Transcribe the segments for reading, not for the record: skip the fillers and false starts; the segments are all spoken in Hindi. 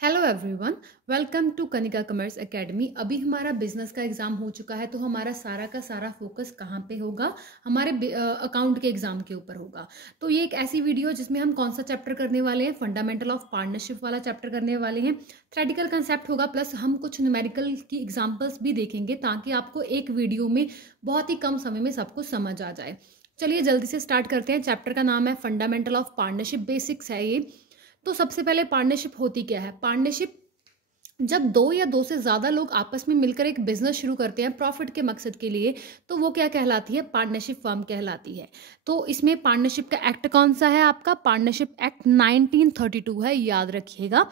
Hello everyone, welcome to Kanika commerce academy. अभी हमारा बिजनेस का एग्जाम हो चुका है, तो हमारा सारा का सारा फोकस कहाँ पे होगा? हमारे अकाउंट के एग्जाम के ऊपर होगा। तो ये एक ऐसी वीडियो जिसमें हम कौन सा चैप्टर करने वाले हैं? फंडामेंटल ऑफ पार्टनरशिप वाला चैप्टर करने वाले हैं। थ्योरेटिकल कंसेप्ट होगा, प्लस हम कुछ न्यूमेरिकल की एग्जाम्पल्स भी देखेंगे ताकि आपको एक वीडियो में बहुत ही कम समय में सब कुछ समझ आ जाए। चलिए जल्दी से स्टार्ट करते हैं। चैप्टर का नाम है फंडामेंटल ऑफ पार्टनरशिप, बेसिक्स है ये। तो सबसे पहले पार्टनरशिप होती क्या है? पार्टनरशिप जब दो या दो से ज्यादा लोग आपस में मिलकर एक बिजनेस शुरू करते हैं प्रॉफिट के मकसद के लिए, तो वो क्या कहलाती है? पार्टनरशिप फर्म कहलाती है। तो इसमें पार्टनरशिप का एक्ट कौन सा है? आपका पार्टनरशिप एक्ट 1932 है, याद रखिएगा।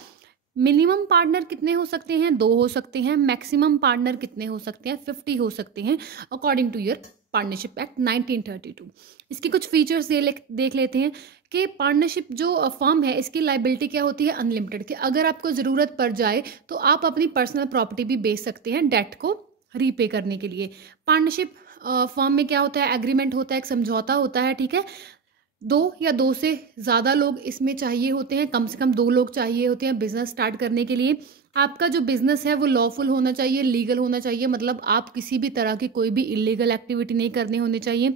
मिनिमम पार्टनर कितने हो सकते हैं? 2 हो सकते हैं। मैक्सिमम पार्टनर कितने हो सकते हैं? 50 हो सकते हैं, according two year partnership act 1932। इसके कुछ फीचर्स देख लेते हैं कि पार्टनरशिप जो फर्म है इसकी लाइबिलिटी क्या होती है? अनलिमिटेड। कि अगर आपको ज़रूरत पड़ जाए तो आप अपनी पर्सनल प्रॉपर्टी भी बेच सकते हैं डेट को रीपे करने के लिए। पार्टनरशिप फर्म में क्या होता है? एग्रीमेंट होता है, एक समझौता होता है, ठीक है। 2 या 2 से ज़्यादा लोग इसमें चाहिए होते हैं, कम से कम 2 लोग चाहिए होते हैं बिजनेस स्टार्ट करने के लिए। आपका जो बिजनेस है वो लॉफुल होना चाहिए, लीगल होना चाहिए, मतलब आप किसी भी तरह की कोई भी इलीगल एक्टिविटी नहीं करने होनी चाहिए।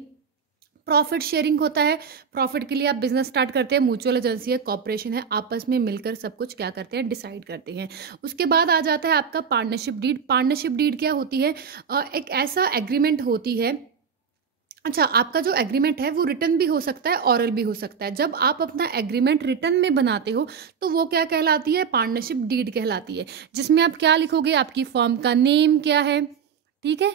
प्रॉफिट शेयरिंग होता है। प्रॉफिट के लिए आप बिजनेस स्टार्ट करते हैं, म्यूचुअल एजेंसी है, कॉर्पोरेशन है, आपस में मिलकर सब कुछ क्या करते हैं? डिसाइड करते हैं। उसके बाद आ जाता है आपका पार्टनरशिप डीड। पार्टनरशिप डीड क्या होती है? एक ऐसा एग्रीमेंट होती है। अच्छा, आपका जो एग्रीमेंट है वो रिटन भी हो सकता है, ऑरल भी हो सकता है। जब आप अपना एग्रीमेंट रिटन में बनाते हो तो वो क्या कहलाती है? पार्टनरशिप डीड कहलाती है। जिसमें आप क्या लिखोगे? आपकी फर्म का नेम क्या है, ठीक है,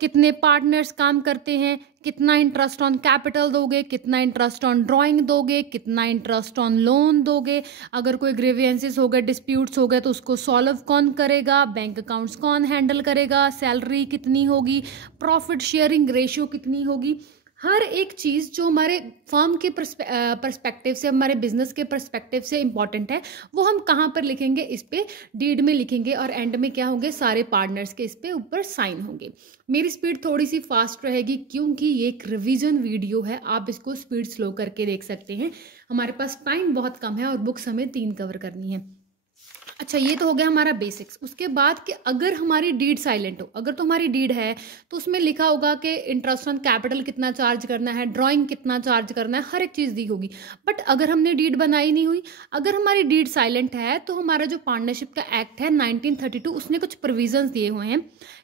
कितने पार्टनर्स काम करते हैं, कितना इंटरेस्ट ऑन कैपिटल दोगे, कितना इंटरेस्ट ऑन ड्राइंग दोगे, कितना इंटरेस्ट ऑन लोन दोगे, अगर कोई ग्रीवियंसेस हो गए, डिस्प्यूट्स हो गए तो उसको सॉल्व कौन करेगा, बैंक अकाउंट्स कौन हैंडल करेगा, सैलरी कितनी होगी, प्रॉफिट शेयरिंग रेशियो कितनी होगी। हर एक चीज़ जो हमारे फर्म के पर्सपेक्टिव से, हमारे बिजनेस के पर्सपेक्टिव से इंपॉर्टेंट है, वो हम कहाँ पर लिखेंगे? इस पे डीड में लिखेंगे। और एंड में क्या होंगे? सारे पार्टनर्स के इस पे ऊपर साइन होंगे। मेरी स्पीड थोड़ी सी फास्ट रहेगी क्योंकि ये एक रिवीजन वीडियो है, आप इसको स्पीड स्लो करके देख सकते हैं। हमारे पास टाइम बहुत कम है और बुक्स हमें 3 कवर करनी है। अच्छा, ये तो हो गया हमारा बेसिक्स। उसके बाद कि अगर हमारी डीड साइलेंट हो, अगर तो हमारी डीड है तो उसमें लिखा होगा कि इंटरेस्ट ऑन कैपिटल कितना चार्ज करना है, ड्राइंग कितना चार्ज करना है, हर एक चीज़ दी होगी। बट अगर हमने डीड बनाई नहीं हुई, अगर हमारी डीड साइलेंट है, तो हमारा जो पार्टनरशिप का एक्ट है 1932, उसने कुछ प्रोविजंस दिए हुए हैं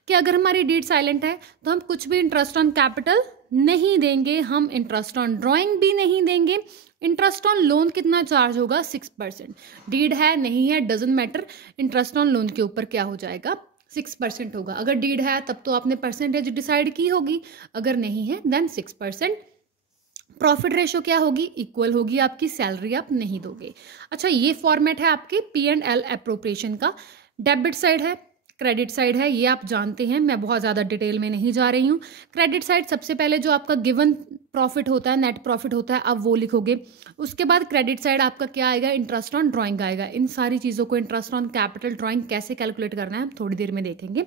कि अगर हमारी डीड साइलेंट है तो हम कुछ भी इंटरेस्ट ऑन कैपिटल नहीं देंगे, हम इंटरेस्ट ऑन ड्राइंग भी नहीं देंगे। इंटरेस्ट ऑन लोन कितना चार्ज होगा? 6%। डीड है नहीं है doesn't matter, interest on loan के ऊपर क्या हो जाएगा? 6% होगा। अगर डीड है तब तो आपने परसेंटेज डिसाइड की होगी, अगर नहीं है देन 6%। प्रॉफिट रेशो क्या होगी? इक्वल होगी आपकी, सैलरी आप नहीं दोगे। अच्छा, ये फॉर्मेट है आपके P&L एप्रोप्रिएशन का। डेबिट साइड है, क्रेडिट साइड है, ये आप जानते हैं, मैं बहुत ज़्यादा डिटेल में नहीं जा रही हूँ। क्रेडिट साइड सबसे पहले जो आपका गिवन प्रॉफिट होता है, नेट प्रॉफिट होता है, आप वो लिखोगे। उसके बाद क्रेडिट साइड आपका क्या आएगा? इंटरेस्ट ऑन ड्राइंग आएगा। इन सारी चीज़ों को, इंटरेस्ट ऑन कैपिटल, ड्राइंग कैसे कैलकुलेट करना है हम थोड़ी देर में देखेंगे।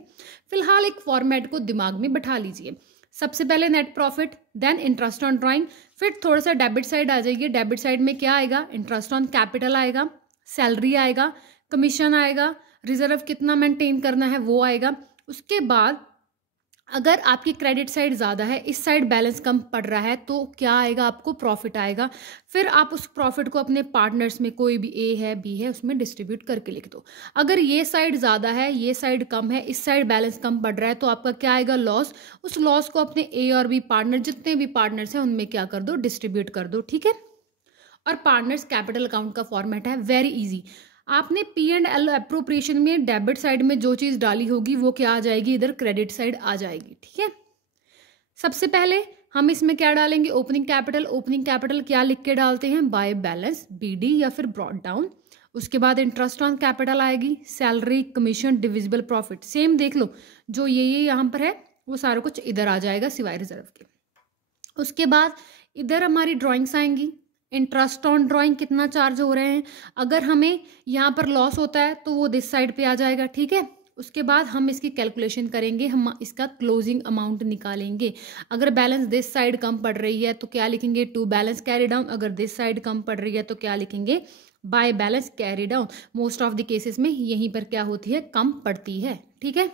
फिलहाल एक फॉर्मेट को दिमाग में बैठा लीजिए। सबसे पहले net profit, then interest on drawing, फिर थोड़ा सा डेबिट साइड आ जाइए। डेबिट साइड में क्या आएगा? इंटरेस्ट ऑन कैपिटल आएगा, सैलरी आएगा, कमीशन आएगा, रिजर्व कितना मेंटेन करना है वो आएगा। उसके बाद अगर आपकी क्रेडिट साइड ज़्यादा है, इस साइड बैलेंस कम पड़ रहा है, तो क्या आएगा? आपको प्रॉफिट आएगा। फिर आप उस प्रॉफिट को अपने पार्टनर्स में, कोई भी ए है बी है, उसमें डिस्ट्रीब्यूट करके लिख दो। अगर ये साइड ज़्यादा है, ये साइड कम है, इस साइड बैलेंस कम पड़ रहा है, तो आपका क्या आएगा? लॉस। उस लॉस को अपने ए और बी पार्टनर, जितने भी पार्टनर्स हैं उनमें क्या कर दो? डिस्ट्रीब्यूट कर दो, ठीक है। और पार्टनर्स कैपिटल अकाउंट का फॉर्मेट है, वेरी इजी। आपने P&L एप्रोप्रिएशन में डेबिट साइड में जो चीज़ डाली होगी वो क्या आ जाएगी? इधर क्रेडिट साइड आ जाएगी, ठीक है। सबसे पहले हम इसमें क्या डालेंगे? Opening capital. ओपनिंग कैपिटल क्या लिख के डालते हैं? बाय बैलेंस, BD या फिर ब्रॉट डाउन। उसके बाद इंटरेस्ट ऑन कैपिटल आएगी, salary, commission, divisible profit. Same देख लो, जो ये यहाँ पर है वो सारा कुछ इधर आ जाएगा सिवाय रिजर्व के। उसके बाद इधर हमारी ड्राइंग्स आएंगी। इंटरेस्ट ऑन ड्राइंग कितना चार्ज हो रहे हैं, अगर हमें यहाँ पर लॉस होता है तो वो दिस साइड पे आ जाएगा, ठीक है। उसके बाद हम इसकी कैलकुलेशन करेंगे, हम इसका क्लोजिंग अमाउंट निकालेंगे। अगर बैलेंस दिस साइड कम पड़ रही है तो क्या लिखेंगे? To balance carry down. अगर दिस साइड कम पड़ रही है तो क्या लिखेंगे? By balance carry down, most of the cases में यहीं पर क्या होती है, कम पड़ती है। ठीक है,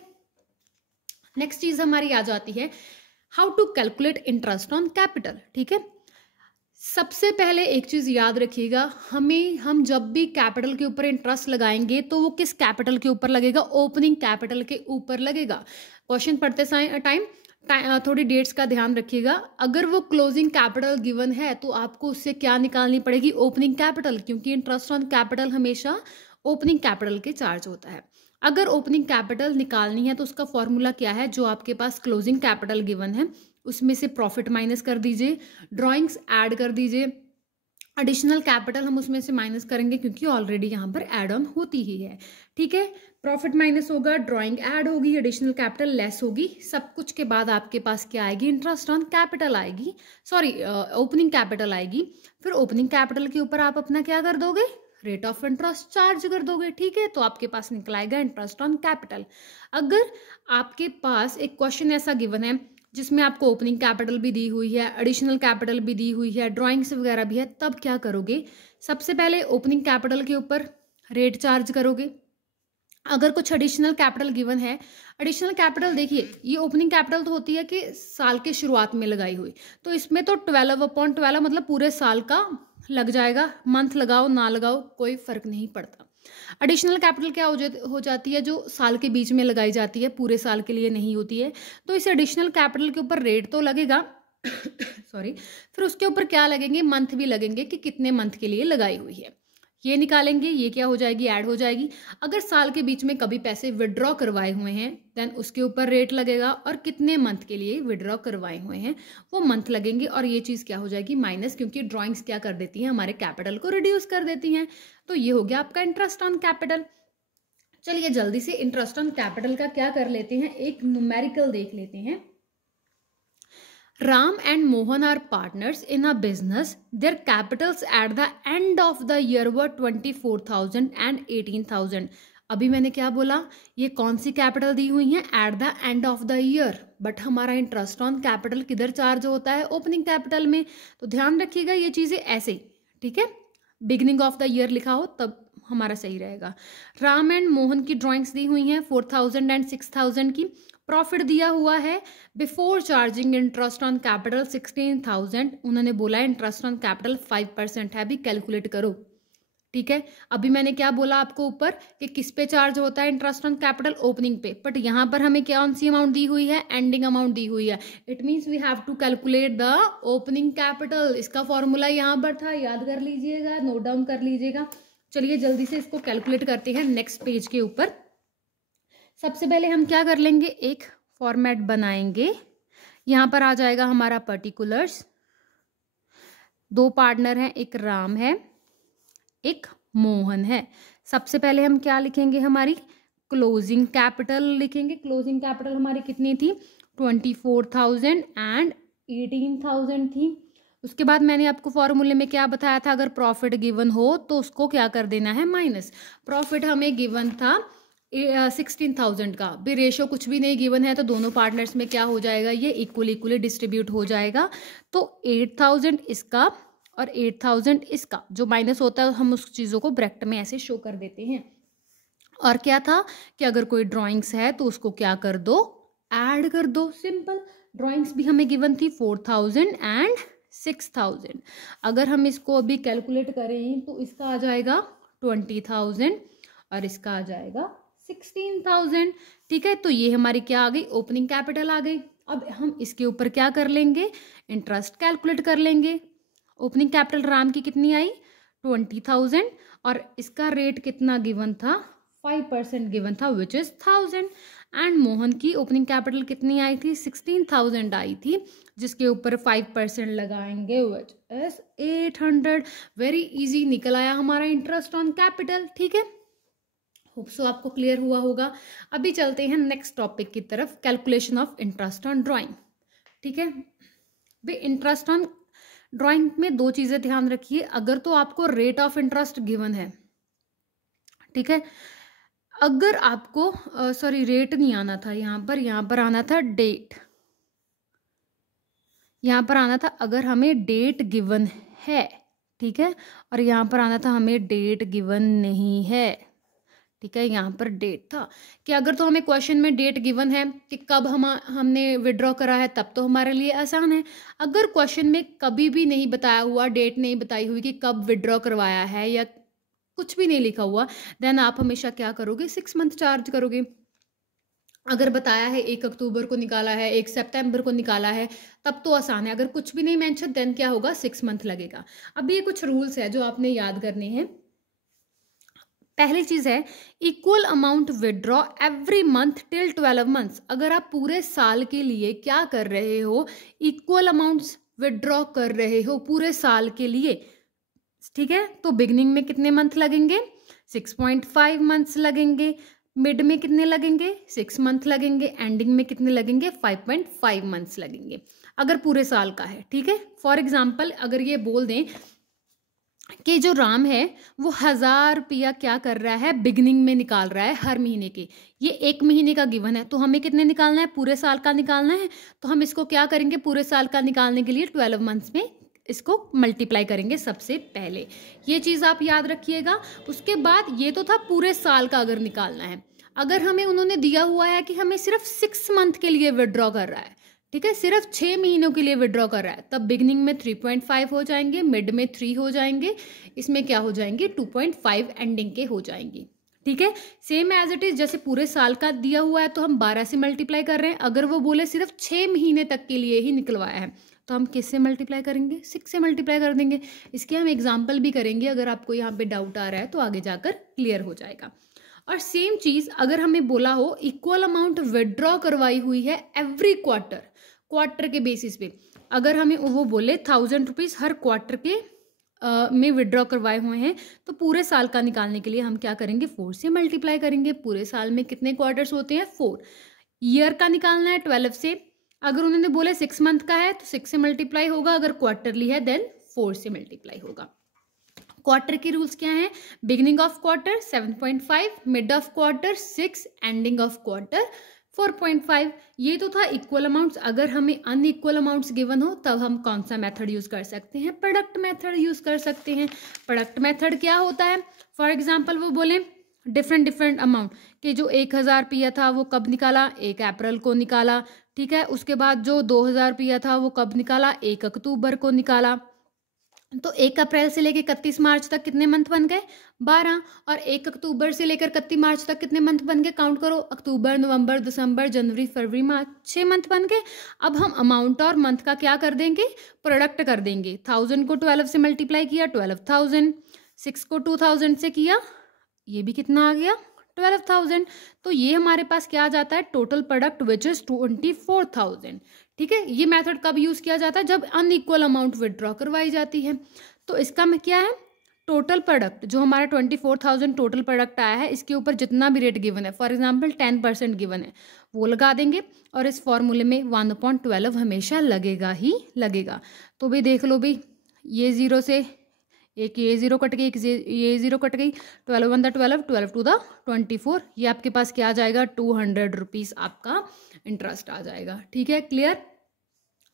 नेक्स्ट चीज हमारी आ जाती है how to calculate interest on capital. ठीक है, सबसे पहले एक चीज याद रखिएगा, हम जब भी कैपिटल के ऊपर इंटरेस्ट लगाएंगे तो वो किस कैपिटल के ऊपर लगेगा, ओपनिंग कैपिटल के ऊपर लगेगा। क्वेश्चन पढ़ते टाइम थोड़ी डेट्स का ध्यान रखिएगा। अगर वो क्लोजिंग कैपिटल गिवन है तो आपको उससे क्या निकालनी पड़ेगी, ओपनिंग कैपिटल, क्योंकि इंटरेस्ट ऑन कैपिटल हमेशा ओपनिंग कैपिटल के चार्ज होता है। अगर ओपनिंग कैपिटल निकालनी है तो उसका फॉर्मूला क्या है, जो आपके पास क्लोजिंग कैपिटल गिवन है उसमें से प्रॉफिट माइनस कर दीजिए, ड्रॉइंग्स ऐड कर दीजिए, एडिशनल कैपिटल हम उसमें से माइनस करेंगे क्योंकि ऑलरेडी यहाँ पर ऐड ऑन होती ही है। ठीक है, प्रॉफिट माइनस होगा, ड्रॉइंग ऐड होगी, एडिशनल कैपिटल लेस होगी, सब कुछ के बाद आपके पास क्या आएगी, इंटरेस्ट ऑन कैपिटल आएगी, सॉरी ओपनिंग कैपिटल आएगी। फिर ओपनिंग कैपिटल के ऊपर आप अपना क्या कर दोगे, रेट ऑफ इंटरेस्ट चार्ज कर दोगे। ठीक है, तो आपके पास निकल आएगा इंटरेस्ट ऑन कैपिटल। अगर आपके पास एक क्वेश्चन ऐसा गिवन है जिसमें आपको ओपनिंग कैपिटल भी दी हुई है, एडिशनल कैपिटल भी दी हुई है, ड्राइंग्स वगैरह भी है, तब क्या करोगे, सबसे पहले ओपनिंग कैपिटल के ऊपर रेट चार्ज करोगे। अगर कुछ एडिशनल कैपिटल गिवन है, एडिशनल कैपिटल देखिए ये ओपनिंग कैपिटल तो होती है कि साल के शुरुआत में लगाई हुई, तो इसमें तो 12/12 मतलब पूरे साल का लग जाएगा, मंथ लगाओ ना लगाओ कोई फर्क नहीं पड़ता। एडिशनल कैपिटल क्या हो जाती है, जो साल के बीच में लगाई जाती है, पूरे साल के लिए नहीं होती है, तो इस एडिशनल कैपिटल के ऊपर रेट तो लगेगा सॉरी, फिर उसके ऊपर क्या लगेंगे, मंथ भी लगेंगे कि कितने मंथ के लिए लगाई हुई है, ये निकालेंगे, ये क्या हो जाएगी, ऐड हो जाएगी। अगर साल के बीच में कभी पैसे विड्रॉ करवाए हुए हैं देन उसके ऊपर रेट लगेगा, और कितने मंथ के लिए विड्रॉ करवाए हुए हैं वो मंथ लगेंगे, और ये चीज़ क्या हो जाएगी, माइनस, क्योंकि ड्राइंग्स क्या कर देती हैं, हमारे कैपिटल को रिड्यूस कर देती हैं। तो ये हो गया आपका इंटरेस्ट ऑन कैपिटल। चलिए जल्दी से इंटरेस्ट ऑन कैपिटल का क्या कर लेते हैं, एक न्यूमेरिकल देख लेते हैं। Ram and Mohan are partners in a business. Their capitals at the end of the year were 24,000 and 18,000. अभी मैंने क्या बोला, ये कौन सी कैपिटल दी हुई है, at the end of the year, but हमारा इंटरेस्ट ऑन कैपिटल किधर चार्ज होता है, ओपनिंग कैपिटल में। तो ध्यान रखिएगा ये चीज़ें ऐसे, ठीक है, बिगिनिंग ऑफ द ईयर लिखा हो तब हमारा सही रहेगा। राम एंड मोहन की ड्राइंग्स दी हुई हैं 4,000 एंड 6,000 की, प्रॉफिट दिया हुआ है before charging interest on capital 16,000, उन्होंने बोला इंटरेस्ट ऑन कैपिटल 5% है, अभी कैलकुलेट करो। ठीक है, अभी मैंने क्या बोला आपको ऊपर कि किस पे चार्ज होता है इंटरेस्ट ऑन कैपिटल, ओपनिंग पे, बट यहाँ पर हमें कौन सी अमाउंट दी हुई है, एंडिंग अमाउंट दी हुई है। It means we have to calculate the opening capital. इसका फॉर्मूला यहाँ पर था, याद कर लीजिएगा, नोट डाउन कर लीजिएगा। चलिए जल्दी से इसको कैलकुलेट करते हैं नेक्स्ट पेज के ऊपर। सबसे पहले हम क्या कर लेंगे, एक फॉर्मेट बनाएंगे, यहाँ पर आ जाएगा हमारा पर्टिकुलर्स, दो पार्टनर हैं, एक राम है एक मोहन है। सबसे पहले हम क्या लिखेंगे, हमारी क्लोजिंग कैपिटल लिखेंगे। क्लोजिंग कैपिटल हमारी कितनी थी, 24,000 एंड 18,000 थी। उसके बाद मैंने आपको फॉर्मूले में क्या बताया था, अगर प्रॉफिट गिवन हो तो उसको क्या कर देना है, माइनस। प्रॉफिट हमें गिवन था 16,000 का, भी रेशो कुछ भी नहीं गिवन है तो दोनों पार्टनर्स में क्या हो जाएगा, ये इक्वली डिस्ट्रीब्यूट हो जाएगा। तो 8,000 इसका और 8,000 इसका, जो माइनस होता है हम उस चीज़ों को ब्रैकेट में ऐसे शो कर देते हैं। और क्या था कि अगर कोई ड्राइंग्स है तो उसको क्या कर दो, ऐड कर दो, सिंपल। ड्राइंग्स भी हमें गिवन थी 4,000 एंड 6,000। अगर हम इसको अभी कैलकुलेट करें तो इसका आ जाएगा 20,000 और इसका आ जाएगा 16,000। ठीक है, तो ये हमारी क्या आ गई, ओपनिंग कैपिटल आ गई। अब हम इसके ऊपर क्या कर लेंगे, इंटरेस्ट कैलकुलेट कर लेंगे। ओपनिंग कैपिटल राम की कितनी आई, 20,000, और इसका रेट कितना गिवन था, 5% गिवन था, विच इज 1,000। एंड मोहन की ओपनिंग कैपिटल कितनी आई थी, 16,000 आई थी, जिसके ऊपर 5% लगाएंगे, विच इज 800। वेरी इजी निकल आया हमारा इंटरेस्ट ऑन कैपिटल। ठीक है, होप सो आपको क्लियर हुआ होगा। अभी चलते हैं नेक्स्ट टॉपिक की तरफ, calculation of interest on drawing. ठीक है भाई, इंटरेस्ट ऑन ड्राइंग में दो चीजें ध्यान रखिए। अगर तो आपको रेट ऑफ इंटरेस्ट गिवन है, ठीक है, अगर आपको सॉरी रेट नहीं आना था यहाँ पर आना था डेट, यहाँ पर आना था अगर हमें डेट गिवन है, ठीक है। और यहाँ पर आना था हमें डेट गिवन नहीं है, ठीक है। यहाँ पर डेट था कि अगर तो हमें क्वेश्चन में डेट गिवन है कि कब हमने विड्रॉ करा है, तब तो हमारे लिए आसान है। अगर क्वेश्चन में कभी भी नहीं बताया हुआ, डेट नहीं बताई हुई कि कब विड्रॉ करवाया है या कुछ भी नहीं लिखा हुआ, देन आप हमेशा क्या करोगे, 6 मंथ चार्ज करोगे। अगर बताया है 1 अक्टूबर को निकाला है, 1 सितंबर को निकाला है, तब तो आसान है। अगर कुछ भी नहीं मेंशन, देन क्या होगा, 6 मंथ लगेगा। अब ये कुछ रूल्स है जो आपने याद करने हैं। पहली चीज है equal amount withdraw every month till 12 months. अगर आप पूरे साल के लिए क्या कर रहे हो, इक्वल अमाउंट्स विड्रॉ कर रहे हो पूरे साल के लिए, ठीक है। तो बिगनिंग में कितने मंथ लगेंगे, 6.5 मंथ्स लगेंगे। मिड में कितने लगेंगे, 6 मंथ लगेंगे। एंडिंग में कितने लगेंगे, 5.5 मंथ्स लगेंगे, अगर पूरे साल का है, ठीक है। फॉर एग्जाम्पल अगर ये बोल दें कि जो राम है वो 1000 रुपया क्या कर रहा है, बिगनिंग में निकाल रहा है हर महीने के, ये 1 महीने का गिवन है, तो हमें कितने निकालना है, पूरे साल का निकालना है। तो हम इसको क्या करेंगे, पूरे साल का निकालने के लिए 12 मंथ्स में इसको मल्टीप्लाई करेंगे सबसे पहले। ये चीज़ आप याद रखिएगा। उसके बाद ये तो था पूरे साल का अगर निकालना है। अगर हमें उन्होंने दिया हुआ है कि हमें सिर्फ 6 मंथ के लिए विड्रॉ कर रहा है, ठीक है, सिर्फ 6 महीनों के लिए विड्रॉ कर रहा है, तब बिगनिंग में 3.5 हो जाएंगे, मिड में 3 हो जाएंगे, इसमें क्या हो जाएंगे, 2.5 एंडिंग के हो जाएंगे, ठीक है। सेम एज इट इज जैसे पूरे साल का दिया हुआ है तो हम 12 से मल्टीप्लाई कर रहे हैं। अगर वो बोले सिर्फ 6 महीने तक के लिए ही निकलवाया है, तो हम किससे मल्टीप्लाई करेंगे, 6 से मल्टीप्लाई कर देंगे। इसके हम एग्जाम्पल भी करेंगे, अगर आपको यहाँ पे डाउट आ रहा है तो आगे जाकर क्लियर हो जाएगा। और सेम चीज अगर हमें बोला हो इक्वल अमाउंट विड्रॉ करवाई हुई है एवरी क्वार्टर के बेसिस पे, अगर हमें वो बोले 1000 रुपीज हर क्वार्टर के में विड्रॉ करवाए हुए हैं, तो पूरे साल का निकालने के लिए हम क्या करेंगे, 4 से मल्टीप्लाई करेंगे। पूरे साल में कितने क्वार्टर्स होते हैं, 4। ईयर का निकालना है 12 से। अगर उन्होंने बोले 6 मंथ का है तो 6 से मल्टीप्लाई होगा, अगर क्वार्टरली है देन 4 से मल्टीप्लाई होगा। क्वार्टर के रूल्स क्या हैं, beginning of quarter 7.5, mid of quarter 6, ending of quarter 4.5। ये तो था इक्वल अमाउंट्स। अगर हमें अनइक्वल अमाउंट्स गिवन हो तब हम कौन सा मेथड यूज कर सकते हैं, प्रोडक्ट मेथड यूज कर सकते हैं। प्रोडक्ट मेथड क्या होता है, फॉर एग्जाम्पल वो बोले डिफरेंट अमाउंट कि जो 1000 रुपया था वो कब निकाला, 1 अप्रैल को निकाला, ठीक है। उसके बाद जो 2000 रुपया था वो कब निकाला, 1 अक्टूबर को निकाला। तो 1 अप्रैल से लेकर 31 मार्च तक कितने मंथ बन गए, 12। और 1 अक्टूबर से लेकर 31 मार्च तक कितने मंथ बन गए, काउंट करो, अक्टूबर, नवंबर, दिसंबर, जनवरी, फरवरी, मार्च, 6 मंथ बन गए। अब हम अमाउंट और मंथ का क्या कर देंगे, प्रोडक्ट कर देंगे। 1000 को 12 से मल्टीप्लाई किया, 12,000। 6 को 2000 से किया, ये भी कितना आ गया, 12,000। तो ये हमारे पास क्या आ जाता है, टोटल प्रोडक्ट विच इज 24,000, ठीक है। ये मेथड कब यूज किया जाता है, जब अनइक्वल अमाउंट विड्रॉ करवाई जाती है। तो इसका में क्या है, टोटल प्रोडक्ट जो हमारा 24,000 टोटल प्रोडक्ट आया है, इसके ऊपर जितना भी रेट गिवन है, फॉर एग्जांपल 10% गिवन है, वो लगा देंगे। और इस फॉर्मूले में 1/12 हमेशा लगेगा ही लगेगा। तो भी देख लो भी, ये 0 से एक ये 0 कट गई, एक ये 0 कट गई, 12 1 12, 12 2 24, ये आपके पास क्या आ जाएगा, 200 रुपीज़ आपका इंटरेस्ट आ जाएगा, ठीक है, क्लियर।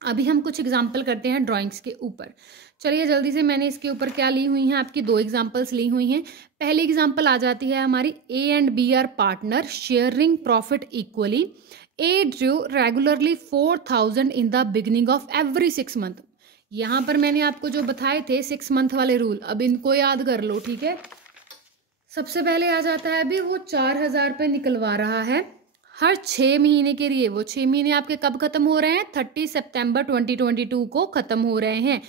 अभी हम कुछ एग्जाम्पल करते हैं ड्राइंग्स के ऊपर। चलिए जल्दी से, मैंने इसके ऊपर क्या ली हुई हैं, आपकी 2 एग्जाम्पल्स ली हुई हैं। पहली एग्जाम्पल आ जाती है हमारी, A and B are partner sharing profit equally. A drew regularly 4000 in the beginning of every 6 month. यहाँ पर मैंने आपको जो बताए थे 6 मंथ वाले रूल, अब इनको याद कर लो, ठीक है। सबसे पहले आ जाता है अभी वो 4000 रुपये निकलवा रहा है हर 6 महीने के लिए। वो 6 महीने आपके कब खत्म हो रहे हैं, 30 सितंबर 2022 को खत्म हो रहे हैं।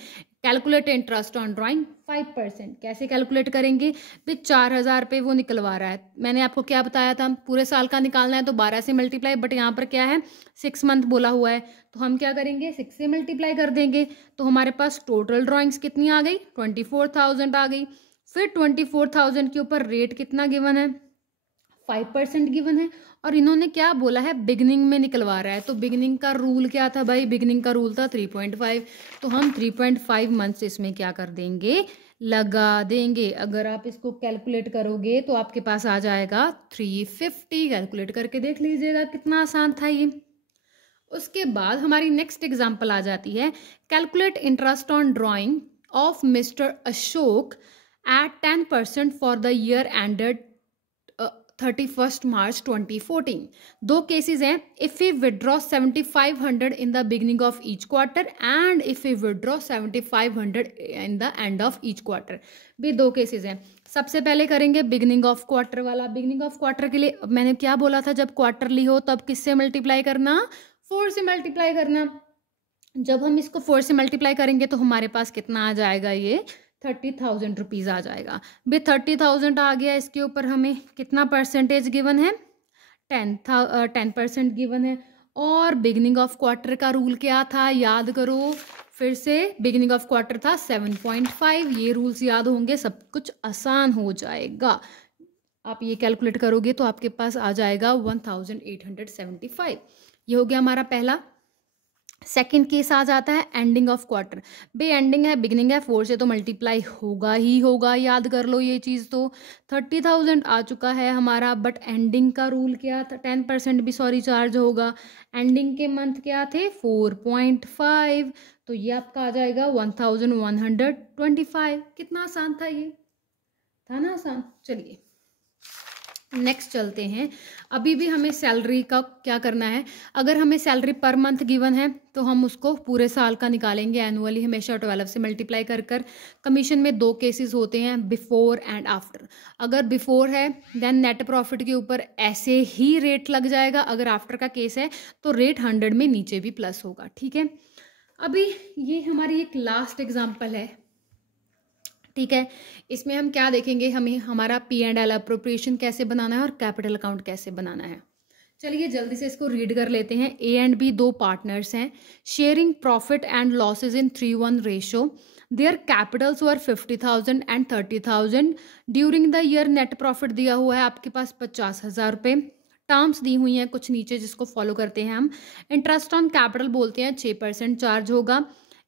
Calculate interest on drawing 5%। कैसे कैलकुलेट करेंगे, भी 4000 रुपये वो निकलवा रहा है। मैंने आपको क्या बताया था, पूरे साल का निकालना है तो 12 से मल्टीप्लाई, बट यहाँ पर क्या है 6 मंथ बोला हुआ है, तो हम क्या करेंगे 6 से मल्टीप्लाई कर देंगे। तो हमारे पास टोटल ड्राइंग्स कितनी आ गई, 24,000 आ गई। फिर 24,000 के ऊपर रेट कितना गिवन है, 5% गिवन है। और इन्होंने क्या बोला है, बिगनिंग में निकलवा रहा है। तो बिगनिंग का रूल क्या था भाई, बिगनिंग का रूल था 3.5। तो हम 3.5 मंथ्स इसमें क्या कर देंगे, लगा देंगे। अगर आप इसको कैलकुलेट करोगे तो आपके पास आ जाएगा 350। कैलकुलेट करके देख लीजिएगा कितना आसान था ये। उसके बाद हमारी नेक्स्ट एग्जाम्पल आ जाती है, calculate interest on drawing of Mr. Ashok at 10% for the year ended 31st March 2014. दो केसेस हैं, if we withdraw 7500 in the beginning of each quarter and if we withdraw 7500 in the end of each quarter. भी दो केसेस हैं. सबसे पहले करेंगे बिगनिंग ऑफ क्वार्टर वाला. बिगनिंग ऑफ क्वार्टर के लिए मैंने क्या बोला था, जब क्वार्टरली हो तब किससे मल्टीप्लाई करना, 4 से मल्टीप्लाई करना. जब हम इसको 4 से मल्टीप्लाई करेंगे तो हमारे पास कितना आ जाएगा, ये 30,000 रुपीज़ आ जाएगा. भी 30,000 आ गया. इसके ऊपर हमें कितना परसेंटेज गिवन है, 10% गिवन है. और बिगिनिंग ऑफ क्वार्टर का रूल क्या था, याद करो फिर से. बिगिनिंग ऑफ क्वार्टर था 7.5. ये रूल्स याद होंगे, सब कुछ आसान हो जाएगा. आप ये कैलकुलेट करोगे तो आपके पास आ जाएगा 1875. ये हो गया हमारा पहला. सेकेंड केस आ जाता है एंडिंग ऑफ क्वार्टर. बे एंडिंग है, बिगिनिंग है, 4 से तो मल्टीप्लाई होगा ही होगा, याद कर लो ये चीज़. तो 30,000 आ चुका है हमारा, बट एंडिंग का रूल क्या था, 10% भी चार्ज होगा. एंडिंग के मंथ क्या थे, 4.5. तो ये आपका आ जाएगा 1125. कितना आसान था, ये था ना आसान. चलिए नेक्स्ट चलते हैं. अभी भी हमें सैलरी का क्या करना है. अगर हमें सैलरी पर मंथ गिवन है तो हम उसको पूरे साल का निकालेंगे एनुअली, हमेशा 12 से मल्टीप्लाई कर कर. कमीशन में दो केसेस होते हैं, बिफोर एंड आफ्टर. अगर बिफोर है देन नेट प्रॉफिट के ऊपर ऐसे ही रेट लग जाएगा. अगर आफ्टर का केस है तो रेट 100 में नीचे भी प्लस होगा. ठीक है, अभी ये हमारी एक लास्ट एग्जाम्पल है. ठीक है, इसमें हम क्या देखेंगे, हमें हमारा P&L अप्रोप्रिएशन कैसे बनाना है और कैपिटल अकाउंट कैसे बनाना है. चलिए जल्दी से इसको रीड कर लेते हैं. A एंड B दो पार्टनर्स हैं, sharing profit and losses in 3:1 ratio. There Capitals were 50,000 and 30,000. During the year net profit दिया हुआ है आपके पास 50,000 रुपये. टर्म्स दी हुई हैं कुछ नीचे, जिसको फॉलो करते हैं हम. इंटरेस्ट ऑन कैपिटल बोलते हैं, 6% चार्ज होगा.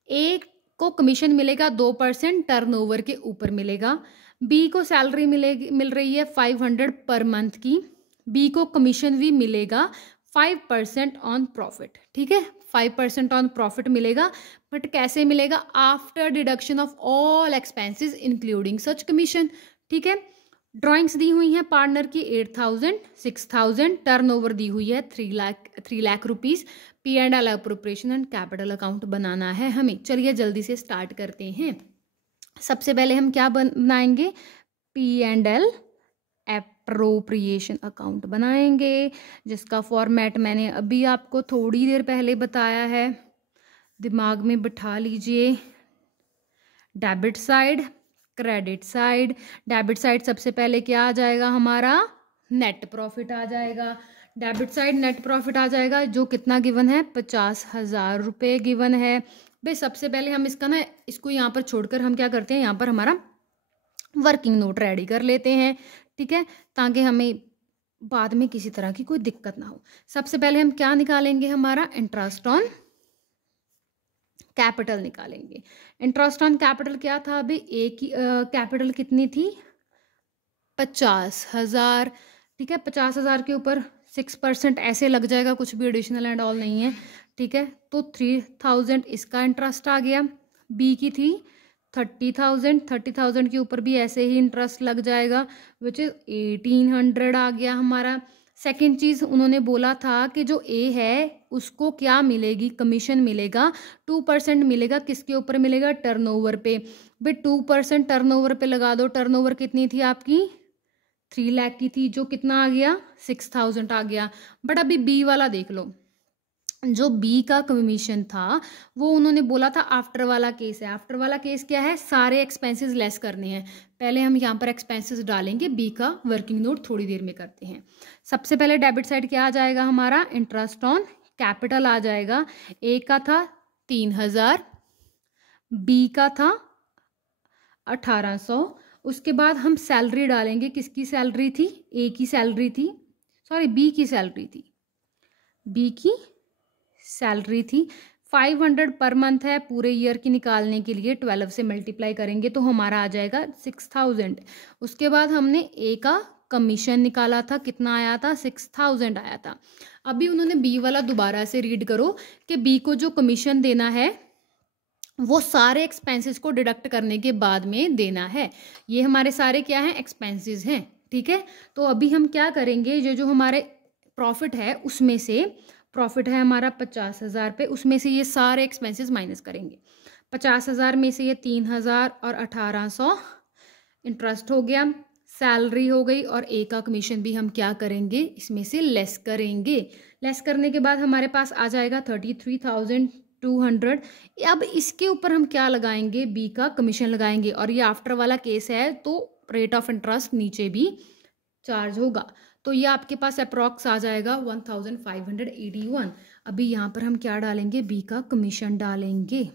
एक को कमीशन मिलेगा 2% टर्नओवर के ऊपर मिलेगा. बी को सैलरी मिल रही है 500 पर मंथ की. बी को कमीशन भी मिलेगा 5% ऑन प्रॉफिट. ठीक है, 5% ऑन प्रॉफिट मिलेगा, बट कैसे मिलेगा, after deduction of all expenses including such commission. ठीक है, ड्राइंग्स दी हुई हैं पार्टनर की 8,000, 6,000. टर्नओवर दी हुई है 3 lakh rupees. P&L appropriation and capital account बनाना है हमें. चलिए जल्दी से स्टार्ट करते हैं. सबसे पहले हम क्या बनाएंगे, P&L अप्रोप्रिएशन अकाउंट बनाएंगे, जिसका फॉर्मेट मैंने अभी आपको थोड़ी देर पहले बताया है, दिमाग में बिठा लीजिए. Debit side, credit side. Debit side सबसे पहले क्या आ जाएगा, हमारा नेट प्रॉफिट आ जाएगा. डेबिट साइड नेट प्रॉफिट आ जाएगा, जो कितना गिवन है, 50,000 रुपये गिवन है. भाई सबसे पहले हम इसका ना, इसको यहाँ पर छोड़कर हम क्या करते हैं, यहाँ पर हमारा वर्किंग नोट रेडी कर लेते हैं. ठीक है, ताकि हमें बाद में किसी तरह की कोई दिक्कत ना हो. सबसे पहले हम क्या निकालेंगे, हमारा इंटरेस्ट ऑन कैपिटल निकालेंगे. इंटरेस्ट ऑन कैपिटल क्या था, अभी एक ही कैपिटल कितनी थी, 50,000. ठीक है, 50,000 के ऊपर 6% ऐसे लग जाएगा, कुछ भी एडिशनल एंड ऑल नहीं है. ठीक है, तो 3,000 इसका इंटरेस्ट आ गया. बी की थी 30,000, 30,000 के ऊपर भी ऐसे ही इंटरेस्ट लग जाएगा, विच इज़ 1,800 आ गया हमारा. सेकेंड चीज़ उन्होंने बोला था कि जो ए है उसको क्या मिलेगी, कमीशन मिलेगा, 2% मिलेगा. किसके ऊपर मिलेगा, टर्नओवर पे. भाई 2% टर्नओवर पे लगा दो. टर्नओवर कितनी थी आपकी, 3 लाख की थी, जो कितना आ गया, 6,000 आ गया. बट अभी बी वाला देख लो, जो बी का कमीशन था वो उन्होंने बोला था आफ्टर वाला केस है. आफ्टर वाला केस क्या है, सारे एक्सपेंसेस लेस करने हैं. पहले हम यहाँ पर एक्सपेंसेस डालेंगे, बी का वर्किंग नोट थोड़ी देर में करते हैं. सबसे पहले डेबिट साइड क्या आ जाएगा, हमारा इंटरेस्ट ऑन कैपिटल आ जाएगा. ए का था 3,000, बी का था 1,800. उसके बाद हम सैलरी डालेंगे. किसकी सैलरी थी, ए की सैलरी थी, सॉरी बी की सैलरी थी, बी की सैलरी थी. 500 पर मंथ है, पूरे ईयर की निकालने के लिए 12 से मल्टीप्लाई करेंगे तो हमारा आ जाएगा 6,000. उसके बाद हमने ए का कमीशन निकाला था, कितना आया था, 6,000 आया था. अभी उन्होंने बी वाला दोबारा से रीड करो कि बी को जो कमीशन देना है वो सारे एक्सपेंसेस को डिडक्ट करने के बाद में देना है। ये हमारे सारे क्या हैं, एक्सपेंसेस हैं, ठीक है। तो अभी हम क्या करेंगे, जो हमारे प्रॉफिट है उसमें से, प्रॉफिट है हमारा 50,000 पे, उसमें से ये सारे एक्सपेंसेस माइनस करेंगे। 50,000 में से ये 3,000 और 1,800 इंटरेस्ट हो गया, सैलरी हो गई, और ए का कमीशन भी हम क्या करेंगे, इसमें से लेस करेंगे। लेस करने के बाद हमारे पास आ जाएगा 33,200। अब इसके ऊपर हम क्या लगाएंगे, बी का कमीशन लगाएंगे, और ये आफ्टर वाला केस है तो रेट ऑफ इंटरेस्ट नीचे भी चार्ज होगा। तो ये आपके पास अप्रॉक्स आ जाएगा 1,581। अभी यहाँ पर हम क्या डालेंगे, बी का कमीशन डालेंगे।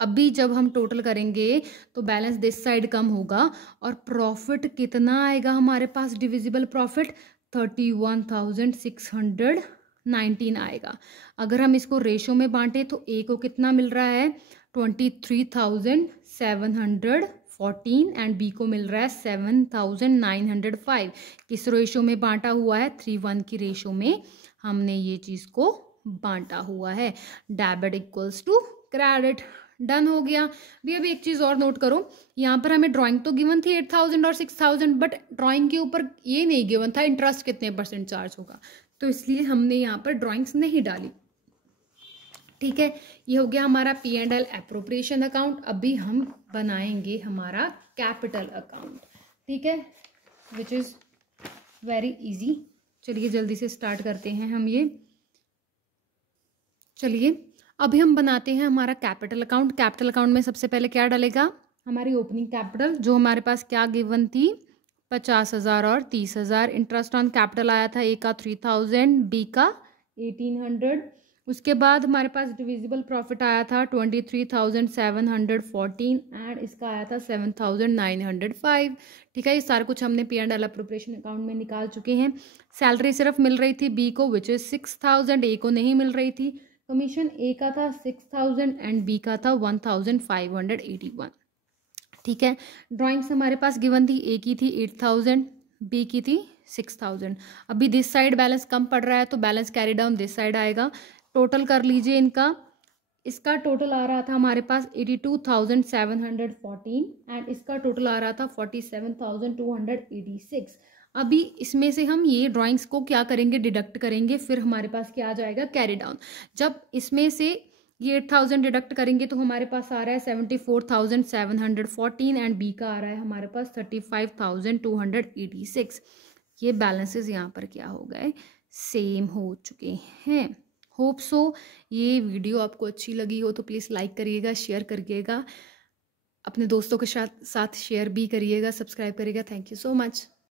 अभी जब हम टोटल करेंगे तो बैलेंस दिस साइड कम होगा, और प्रॉफिट कितना आएगा हमारे पास, डिविजिबल प्रॉफिट 31,619 आएगा। अगर हम इसको रेशो में बांटे तो ए को कितना मिल रहा है, 23,714, एंड बी को मिल रहा है 7,905। किस रेशो में बांटा हुआ है, 3:1 की रेशो में हमने ये चीज़ को बांटा हुआ है। Debit equals to credit, done हो गया। अभी एक चीज़ और नोट करो, यहाँ पर हमें ड्राइंग तो गिवन थी 8,000 और 6,000, बट ड्राइंग के ऊपर ये नहीं गिवन था इंटरेस्ट कितने % चार्ज होगा, तो इसलिए हमने यहाँ पर ड्राइंग्स नहीं डाली, ठीक है। ये हो गया हमारा P&L एप्रोप्रिएशन अकाउंट। अभी हम बनाएंगे हमारा कैपिटल अकाउंट, ठीक है, विच इज़ वेरी इजी। चलिए जल्दी से स्टार्ट करते हैं हम ये। चलिए अभी हम बनाते हैं हमारा कैपिटल अकाउंट। कैपिटल अकाउंट में सबसे पहले क्या डलेगा, हमारी ओपनिंग कैपिटल, जो हमारे पास क्या गिवन थी, 50,000 और 30,000। इंटरेस्ट ऑन कैपिटल आया था, ए का 3,000, बी का 1,800। उसके बाद हमारे पास डिविजिबल प्रॉफिट आया था 23,714, एंड इसका आया था 7,905, ठीक है। ये सारा कुछ हमने P&L एप्रोप्रिएशन अकाउंट में निकाल चुके हैं। सैलरी सिर्फ मिल रही थी बी को, विच इज़ 6,000, ए को नहीं मिल रही थी। कमीशन ए का था 6,000 एंड बी का था 1,581, ठीक है। ड्राइंग्स हमारे पास गिवन थी, ए की थी 8,000, बी की थी 6,000। अभी दिस साइड बैलेंस कम पड़ रहा है तो balance carry down this side आएगा। टोटल कर लीजिए इनका, इसका टोटल आ रहा था हमारे पास 82,714, एंड इसका टोटल आ रहा था 47,286। अभी इसमें से हम ये ड्राइंग्स को क्या करेंगे, डिडक्ट करेंगे, फिर हमारे पास क्या आ जाएगा, कैरी डाउन। जब इसमें से ये 8,000 डिडक्ट करेंगे तो हमारे पास आ रहा है 74,714, एंड बी का आ रहा है हमारे पास 35,286। ये बैलेंसेस यहाँ पर क्या हो गए, सेम हो चुके हैं। होप सो ये वीडियो आपको अच्छी लगी हो तो प्लीज़ लाइक करिएगा, शेयर करिएगा, अपने दोस्तों के साथ शेयर भी करिएगा, सब्सक्राइब करिएगा। Thank you so much.